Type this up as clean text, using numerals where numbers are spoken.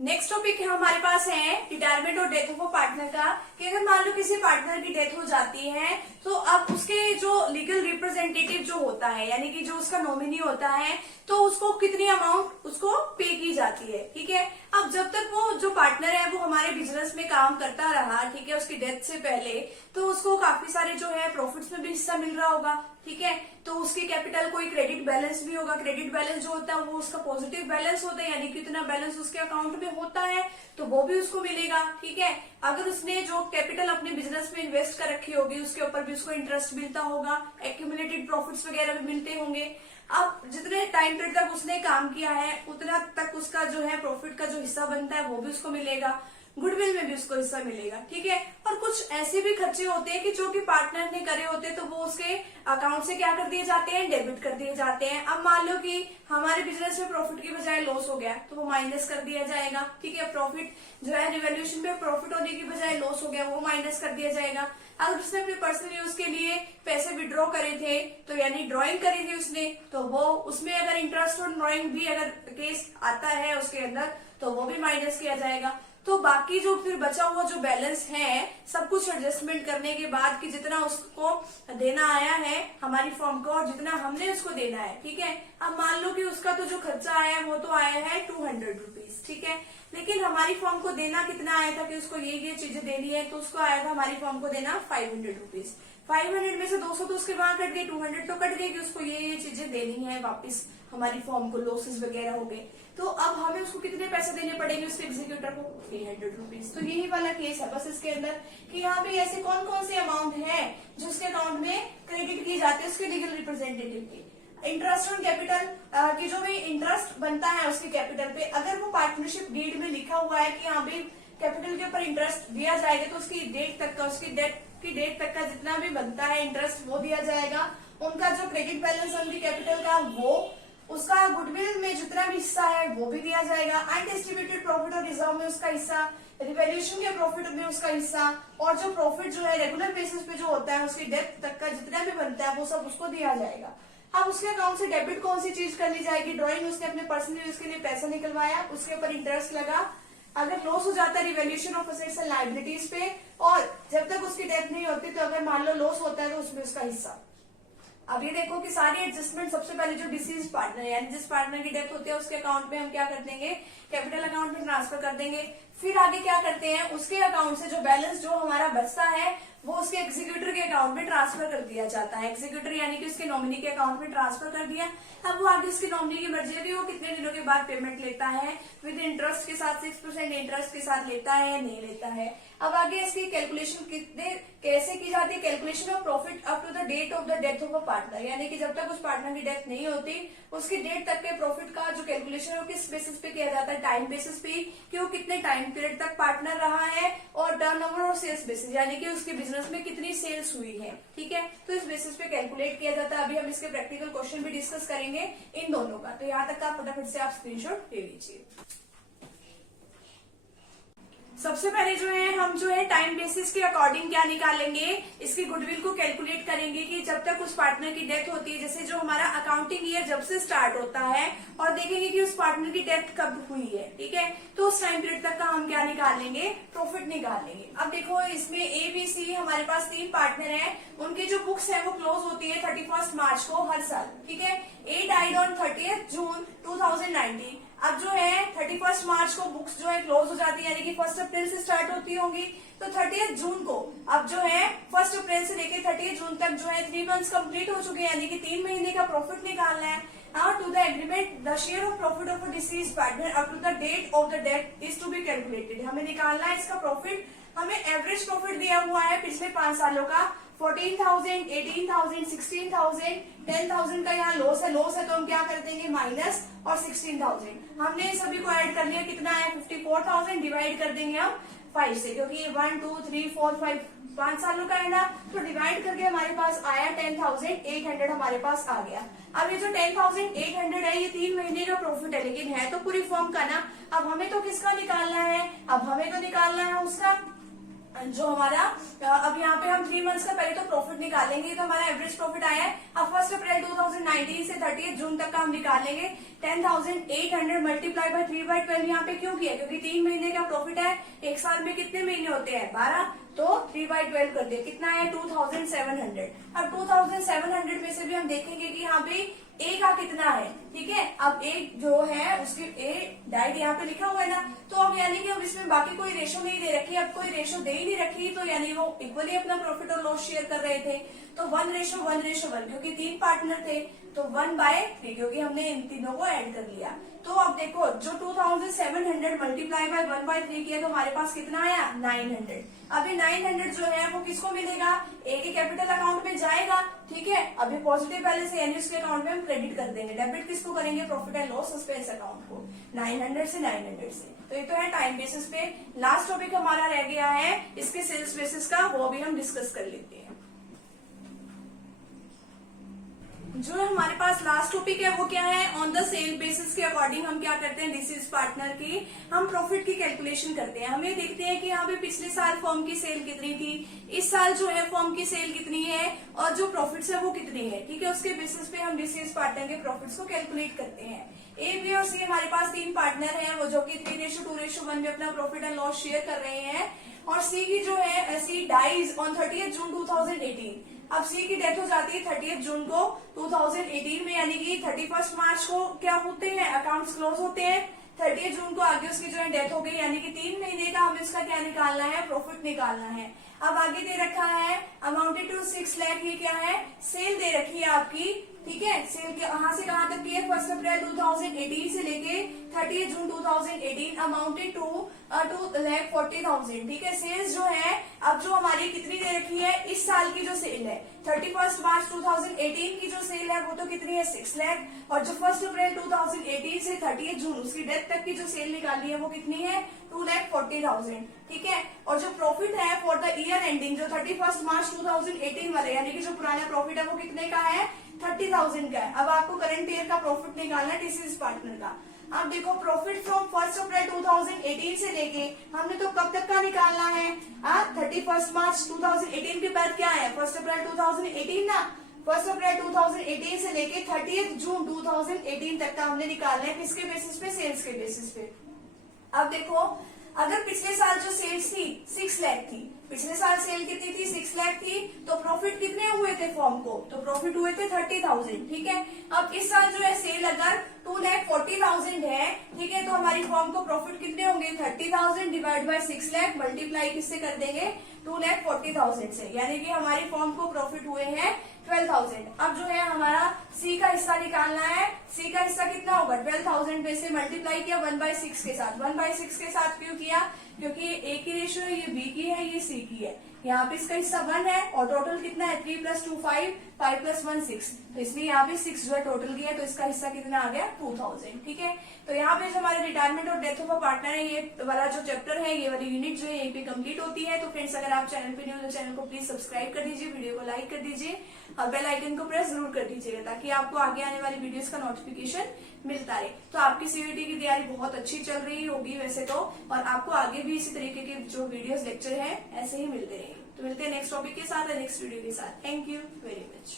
Next topic हमारे पास है retirement और डेथ ऑफ अ पार्टनर का, कि अगर मान लो किसी पार्टनर की डेथ हो जाती है तो अब उसके जो लीगल रिप्रेजेंटेटिव जो होता है, यानी कि जो उसका नॉमिनी होता है, तो उसको कितनी अमाउंट उसको पे की जाती है। ठीक है, अब जब तक वो जो पार्टनर है वो हमारे बिजनेस में काम करता रहा, ठीक है, उसकी डेथ से पहले, तो उसको काफी सारे जो है प्रॉफिट्स में भी हिस्सा मिल रहा होगा। ठीक है, तो उसकी कैपिटल कोई क्रेडिट बैलेंस भी होगा। क्रेडिट बैलेंस जो होता है वो उसका पॉजिटिव बैलेंस होता है, यानी कितना बैलेंस उसके अकाउंट में होता है तो वो भी उसको मिलेगा। ठीक है, अगर उसने जो कैपिटल अपने बिजनेस में इन्वेस्ट कर रखी होगी उसके ऊपर भी उसको इंटरेस्ट मिलता होगा, एक्यूमुलेटेड प्रॉफिट्स वगैरह भी मिलते होंगे। अब जितने टाइम पीरियड तक उसने काम किया है उतना तक उसका जो है प्रॉफिट का जो हिस्सा बनता है वो भी उसको मिलेगा, गुडविल में भी उसको हिस्सा मिलेगा। ठीक है, और कुछ ऐसे भी खर्चे होते हैं कि जो कि पार्टनर ने करे होते हैं तो वो उसके अकाउंट से क्या कर दिए जाते हैं, डेबिट कर दिए जाते हैं। अब मान लो कि हमारे बिजनेस में प्रॉफिट की बजाय लॉस हो गया तो वो माइनस कर दिया जाएगा। ठीक है, प्रॉफिट जो है रिवैल्यूएशन पे प्रॉफिट होने की बजाय लॉस हो गया वो माइनस कर दिया जाएगा। अगर उसने अपने पर्सनल यूज के लिए पैसे विड्रॉ करे थे तो यानी ड्राइंग करी थी उसने, तो वो उसमें अगर इंटरेस्ट और ड्राइंग भी अगर केस आता है उसके अंदर तो वो भी माइनस किया जाएगा। तो बाकी जो फिर बचा हुआ जो बैलेंस है सब कुछ एडजस्टमेंट करने के बाद कि जितना उसको देना आया है हमारी फर्म को और जितना हमने उसको देना है। ठीक है, अब मान लो कि उसका तो जो खर्चा आया है वो तो आया है 200 रुपीज। ठीक है, लेकिन हमारी फर्म को देना कितना आया था कि उसको ये चीजें देनी है, तो उसको आया था हमारी फर्म को देना 500 रुपीज। 500 में से 200 तो उसके वहां कट गए, 200 तो कट गए कि उसको ये चीजें देनी है वापस हमारी फर्म को, लॉसेस वगैरह हो गए। तो अब हमें उसको कितने पैसे देने पड़ेंगे उसके एग्जीक्यूटर को, 300 रुपीज। तो यही वाला केस है बस इसके अंदर कि यहाँ पे ऐसे कौन कौन से अमाउंट है जो उसके अकाउंट में क्रेडिट की जाती है उसके लीगल रिप्रेजेंटेटिव की। इंटरेस्ट ऑन कैपिटल की जो भी इंटरेस्ट बनता है उसके कैपिटल पे, अगर वो पार्टनरशिप डीड में लिखा हुआ है कि यहाँ पे कैपिटल के ऊपर इंटरेस्ट दिया जाएगा तो उसकी डेट तक का, उसकी डेट की डेट तक का जितना भी बनता है इंटरेस्ट वो दिया जाएगा। उनका जो क्रेडिट बैलेंस उनकी कैपिटल का वो, उसका गुडविल में जितना भी हिस्सा है वो भी दिया जाएगा। अनडिस्ट्रीब्यूटेड प्रॉफिट और रिजर्व में उसका हिस्सा, रिवैल्यूएशन के प्रॉफिट में उसका हिस्सा, और जो प्रॉफिट जो है रेगुलर बेसिस पे जो होता है उसकी डेथ तक का जितना भी बनता है वो सब उसको दिया जाएगा। अब उसके अकाउंट से डेबिट कौन सी चीज कर ली जाएगी, ड्राइंग उसने अपने पर्सनल यूज के लिए पैसा निकलवाया उसके ऊपर इंटरेस्ट लगा। अगर लॉस हो जाता है revaluation of assets and liabilities पे, और जब तक उसकी डेथ नहीं होती तो अगर मान लो लॉस होता है तो उसमें उसका हिस्सा। अब ये देखो कि सारी एडजस्टमेंट सबसे पहले जो डिसीज पार्टनर यानी जिस पार्टनर की डेथ होती है उसके अकाउंट में हम क्या कर देंगे, कैपिटल अकाउंट में ट्रांसफर कर देंगे। फिर आगे क्या करते हैं, उसके अकाउंट से जो बैलेंस जो हमारा बचता है वो उसके एग्जीक्यूटर के अकाउंट में ट्रांसफर कर दिया जाता है। एग्जीक्यूटर यानी कि उसके नॉमिनी के अकाउंट में ट्रांसफर कर दिया। अब वो आगे उसकी नॉमिनी की मर्जी है कि वो कितने दिनों के बाद पेमेंट लेता है, विद इंटरेस्ट के साथ 6% इंटरेस्ट के साथ लेता है या नहीं लेता है। अब आगे इसकी कैलकुलेशन कितने कैसे की जाती है, calculation of profit up to the date of the death of a partner, यानी कि जब तक उस पार्टनर की डेथ नहीं होती उसकी डेट तक के प्रॉफिट का जो कैलकुलेशन है वो किस बेसिस पे किया जाता है, टाइम बेसिस पे कि वो कितने टाइम पीरियड तक पार्टनर रहा है, और टर्नओवर और सेल्स बेसिस यानी कि उसके बिजनेस में कितनी सेल्स हुई है। ठीक है, तो इस बेसिस पे कैलकुलेट किया जाता है। अभी हम इसके प्रैक्टिकल क्वेश्चन भी डिस्कस करेंगे इन दोनों का, तो यहाँ तक का फटाफट से आप स्क्रीनशॉट ले लीजिए। सबसे पहले जो है हम जो है टाइम बेसिस के अकॉर्डिंग क्या निकालेंगे, इसकी गुडविल को कैलकुलेट करेंगे कि जब तक उस पार्टनर की डेथ होती है, जैसे जो हमारा अकाउंटिंग ईयर जब से स्टार्ट होता है, और देखेंगे कि उस पार्टनर की डेथ कब हुई है। ठीक है, तो उस टाइम पीरियड तक का हम क्या निकालेंगे, प्रॉफिट निकाल लेंगे। अब देखो इसमें ए बी सी हमारे पास 3 पार्टनर है, उनकी जो बुक्स है वो क्लोज होती है 31 मार्च को हर साल। ठीक है, ए डाइड ऑन 30 जून 2019। अब जो है 31 मार्च को बुक्स जो है क्लोज हो जाती है, यानी कि 1 अप्रैल से स्टार्ट होती होंगी, तो 30 जून को अब जो है 1 अप्रैल से लेकर 30 जून तक जो है 3 मंथ्स कंप्लीट हो चुके हैं, यानी कि 3 महीने का प्रॉफिट निकालना है। To the agreement the share of profit of deceased partner up to the date of the death is to be calculated. हमें निकालना है इसका प्रॉफिट। हमें एवरेज प्रॉफिट दिया हुआ है पिछले 5 सालों का 14,000, 18,000, 16,000, 10,000 का यहाँ लॉस है तो हम क्या कर देंगे माइनस, और 16,000 हमने सभी को ऐड कर लिया, कितना है 54,000, डिवाइड कर देंगे हम 5 से, क्योंकि 1 2 3 4 5 5 सालों का है ना, तो डिवाइड करके हमारे पास आया 10,800 हमारे पास आ गया। अब ये जो 10,800 है ये 3 महीने का प्रॉफिट है, लेकिन है तो पूरी फर्म का ना। अब हमें तो किसका निकालना है, अब हमें तो निकालना है उसका जो हमारा अब यहाँ पे हम 3 मंथ्स का पहले तो प्रॉफिट निकालेंगे, तो हमारा एवरेज प्रॉफिट आया है। अब 1 अप्रैल 2019 से 30 जून तक का हम निकालेंगे। 10,800 मल्टीप्लाई बाय 3/12 यहाँ पे क्यों किया, क्योंकि 3 महीने का प्रॉफिट है। एक साल में कितने महीने होते हैं, 12, तो 3/12 कर दिया, कितना है 2,700। अब 2,700 में से भी हम देखेंगे कि यहाँ पे ए का कितना है, ठीक है। अब ए जो है उसकी ए डाइट यहाँ पे लिखा हुआ है ना, तो अब यानी कि अब इसमें बाकी कोई रेशो नहीं दे रखी, अब कोई रेशो दे ही नहीं रखी, तो यानी वो इक्वली अपना प्रॉफिट और लॉस शेयर कर रहे थे। तो 1:1:1 क्योंकि 3 पार्टनर थे, तो 1/3 क्योंकि हमने इन तीनों को ऐड कर लिया। तो अब देखो जो 2,700 मल्टीप्लाई बाय 1/3 किया तो हमारे पास कितना आया 900। अभी 900 जो है वो किसको मिलेगा, ए के कैपिटल अकाउंट में जाएगा, ठीक है। अभी पॉजिटिव बैलेंस है यानी उसके अकाउंट में हम क्रेडिट कर देंगे। डेबिट किसको करेंगे, profit and loss suspense account को, 900 से 900 से। तो ये तो है टाइम बेसिस पे। लास्ट टॉपिक हमारा रह गया है इसके सेल्स बेसिस का, वो भी हम डिस्कस कर लेते हैं। जो हमारे पास लास्ट टॉपिक है वो क्या है, ऑन द सेल बेसिस के अकॉर्डिंग हम क्या करते हैं, डिसीज पार्टनर की हम प्रॉफिट की कैलकुलेशन करते हैं। हम ये देखते हैं कि यहाँ पे पिछले साल फर्म की सेल कितनी थी, इस साल जो है फर्म की सेल कितनी है और जो प्रॉफिट्स है वो कितनी है, ठीक है। उसके बेसिस पे हम डिसीज पार्टनर के प्रॉफिट्स को कैलकुलेट करते हैं। ए, बी और सी हमारे पास 3 पार्टनर हैं, वो जो कि 3:2:1 में अपना प्रॉफिट एंड लॉस शेयर कर रहे हैं। और सी की जो है, सी डाइज ऑन 30 जून 2018। अब सी की डेथ हो जाती है 30 जून को 2018 में, यानी कि 31 मार्च को क्या होते हैं, अकाउंट्स क्लोज होते हैं। 30 जून को आगे उसकी जो है डेथ हो गई, यानी कि 3 महीने का हमें इसका क्या निकालना है, प्रॉफिट निकालना है। अब आगे दे रखा है अमाउंटेड टू 6 लाख, ये क्या है, सेल दे रखी है आपकी, ठीक है। सेल कहाँ से कहाँ तक की है, 1 अप्रैल 2018 से लेके 30 जून 2018, अमाउंटेड टू 2,40,000, ठीक है। सेल्स जो है अब जो हमारी कितनी दे रखी है, इस साल की जो सेल है 31 मार्च 2018 की जो सेल है वो तो कितनी है 6 लाख, और जो 1 अप्रैल 2018 से 30 जून उसकी डेथ तक की जो सेल निकाली है वो कितनी है 2,40,000, ठीक है। और जो प्रॉफिट है फॉर द ईयर एंडिंग जो 31 मार्च 2018 वाले, यानी कि जो पुराना प्रॉफिट है वो कितने का है 30,000 का है। अब आपको करंट ईयर का प्रॉफिट निकालना है डिसीज पार्टनर का। अब देखो प्रॉफिट फ्रॉम 1 अप्रैल 2018 से लेके हमने तो कब तक का निकालना है, 31 मार्च 2018 के बाद क्या है 1 अप्रैल 2018 ना, 1 अप्रैल 2018 से लेके 30 जून 2018 तक का हमने निकालना है, किसके बेसिस पे, सेल्स के बेसिस पे। अब देखो अगर पिछले साल जो सेल्स थी 6 लाख थी, पिछले साल सेल कितनी थी 6 लाख थी, तो प्रॉफिट कितने हुए थे फॉर्म को, तो प्रॉफिट हुए थे 30,000, ठीक है। अब इस साल जो है सेल अगर 2,40,000 है, ठीक है, तो हमारी फॉर्म को प्रॉफिट कितने होंगे 30,000 डिवाइड बाय 6 लाख मल्टीप्लाई किससे कर देंगे 2,40,000 से, यानी कि हमारी फॉर्म को प्रॉफिट हुए हैं 12,000। अब जो है हमारा सी का हिस्सा निकालना है, सी का हिस्सा कितना होगा 12,000 में से मल्टीप्लाई किया 1/6 के साथ। 1/6 के साथ क्यों किया, क्योंकि ये ए की रेशियो है, ये बी की है, ये सी की है। यहाँ पे इसका हिस्सा 1 है और टोटल कितना है 3 + 2 5, 5 + 1 6, तो इसलिए यहाँ पे 6 जो है टोटल किया, तो इसका हिस्सा कितना आ गया 2,000, ठीक है। तो यहाँ पे जो हमारे रिटायरमेंट और डेथ ऑफ अ पार्टनर है, ये वाला जो चैप्टर है, ये वाली यूनिट जो है यहीं पे कंप्लीट होती है। तो फ्रेंड्स अगर आप चैनल पे न्यू हो तो चैनल को प्लीज सब्सक्राइब कर दीजिए, वीडियो को लाइक कर दीजिए और बेल आइकन को प्रेस जरूर कर दीजिएगा, ताकि आपको आगे आने वाली वीडियोस का नोटिफिकेशन मिलता रहे। तो आपकी सीयूईटी की तैयारी बहुत अच्छी चल रही होगी वैसे तो, और आपको आगे भी इसी तरीके के जो वीडियोस लेक्चर है ऐसे ही मिलते रहेंगे। तो मिलते हैं नेक्स्ट टॉपिक के साथ, नेक्स्ट वीडियो के साथ। Thank you very much.